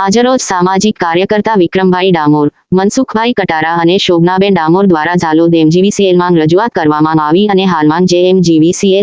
આજરોજ સામાજિક કાર્યકર્તા વિક્રમભાઈ ડામોર, મનસુખભાઈ કટારા અને શોભનાબેન ડામોર દ્વારા ઝાલોદ એમજીવીસીએલમાં રજૂઆત કરવામાં આવી અને હાલમાં જે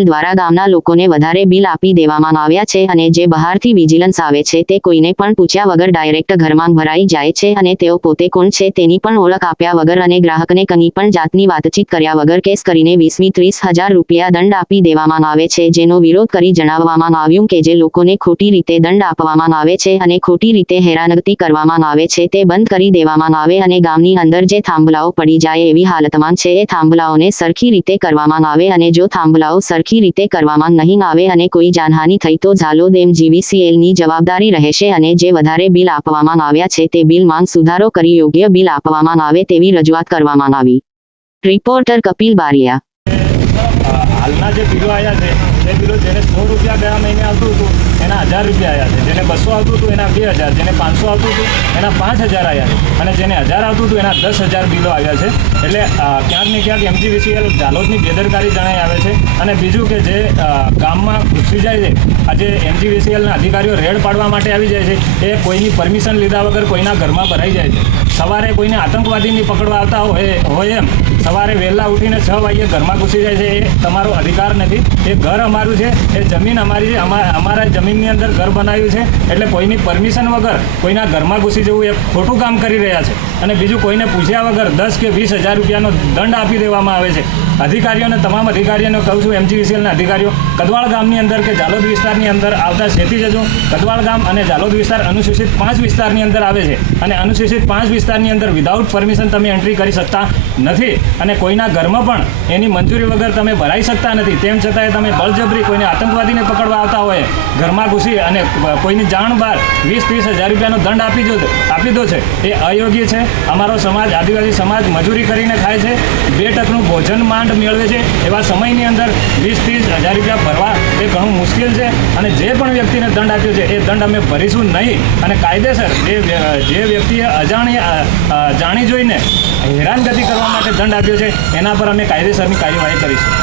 દ્વારા ગામના લોકોને વધારે બિલ આપી દેવામાં આવ્યા છે અને જે બહારથી વિજિલન્સ આવે છે તે કોઈને પણ પૂછ્યા વગર ડાયરેક્ટ ઘરમાં ભરાઈ જાય છે અને તેઓ પોતે કોણ છે તેની પણ ઓળખ આપ્યા વગર અને ગ્રાહકને કંઈ પણ જાતની વાતચીત કર્યા વગર કેસ કરીને વીસમી ત્રીસ હજાર રૂપિયા દંડ આપી દેવામાં આવે છે જેનો વિરોધ કરી જણાવવામાં આવ્યું કે જે લોકોને ખોટી રીતે દંડ આપવામાં આવે છે અને ખોટી રીતે હેરાનગતિ કરવામાં આવે છે તે બંધ કરી દેવામાં આવે અને ગામની અંદર જે થાંભલાઓ પડી જાય એવી હાલતમાં છે એ થાંભલાઓને સરખી રીતે કરવામાં આવે અને જો થાંભલાઓ સરખી રીતે કરવામાં નહીં આવે અને કોઈ જાનહાનિ થઈ તો ઝાલોદ એમજીવીસીએલની જવાબદારી રહેશે અને જે વધારે બિલ આપવામાં આવ્યા છે તે બિલમાં સુધારો કરી યોગ્ય બિલ આપવામાં આવે તેવી રજૂઆત કરવામાં આવી. રિપોર્ટર કપિલ બારિયા. હાલના જે બિલો આવ્યા છે તે બિલો જેને સો રૂપિયા ગયા મહિને આવતું હતું, એના હજાર રૂપિયા આવ્યા છે. જેને બસો આવતું હતું, એના બે હજાર. જેને પાંચસો આવતું હતું, એના પાંચ હજાર આવ્યા છે. અને જેને હજાર આવતું હતું, એના દસ હજાર બિલો આવ્યા છે. એટલે ક્યાંક ને ક્યાંક એમજીવીસીએલ ઝાલોદની બેદરકારી જણાઈ આવે છે. અને બીજું કે જે ગામમાં ઘૂસી જાય છે, આજે એમજીવીસીએલના અધિકારીઓ રેડ પાડવા માટે આવી જાય છે એ કોઈની પરમિશન લીધા વગર કોઈના ઘરમાં ભરાઈ જાય છે. સવારે કોઈને આતંકવાદીની પકડવા આવતા હોય હોય એમ. સવારે વહેલા ઉઠીને છ વાગ્યે ઘરમાં ઘૂસી જાય છે, એ તમારો અધિકાર નથી. એ ઘર અમારું છે, એ જમીન અમારી છે, અમા- અમારા જમીનની અંદર ઘર બનાવ્યું છે, એટલે કોઈની પરમિશન વગર કોઈના ઘરમાં ઘૂસી જવું એ ખોટું કામ કરી રહ્યા છે. અને બીજું કોઈને પૂછ્યા વગર દસ કે વીસ હજાર રૂપિયાનો દંડ આપી દેવામાં આવે છે. અધિકારીઓને, તમામ અધિકારીઓને કહું છું, એમજીવીસીએલના અધિકારીઓ, કદવાળ ગામની અંદર કે ઝાલોદ વિસ્તારની અંદર આવતા શેતી જજો. કદવાળ ગામ અને ઝાલોદ વિસ્તાર અનુસૂચિત પાંચ વિસ્તારની અંદર આવે છે. અને અનુસૂચિત પાંચ વિસ્તારની અંદર વિધાઉટ પરમિશન તમે એન્ટ્રી કરી શકતા નથી. અને કોઈના ઘરમાં પણ એની મંજૂરી વગર તમે ભરાઈ શકતા નથી. તેમ છતાંય તમે બળજબરી કોઈને આતંકવાદીને પકડવા આવતા હોય, ઘરમાં ઘૂસી અને કોઈની જાણ બહાર વીસ, ત્રીસ હજાર રૂપિયાનો દંડ આપી દો આપી દો છે. એ અયોગ્ય છે. અમારો સમાજ, આદિવાસી સમાજ મજૂરી કરીને ખાય છે. બે ટકનું ભોજન માંડ મેળવે છે. એવા સમયની અંદર વીસ, ત્રીસ હજાર રૂપિયા ભરવા એ ઘણું મુશ્કેલ છે અને જે પણ વ્યક્તિને દંડ આપ્યો છે, એ દંડ અમે ભરીશું નહીં. અને કાયદેસર જે જે વ્યક્તિએ અજાણી જાણી જોઈને હેરાનગતિ કરવા માટે દંડ આપ્યો છે, એના પર અમે કાયદેસરની કાર્યવાહી કરીશું.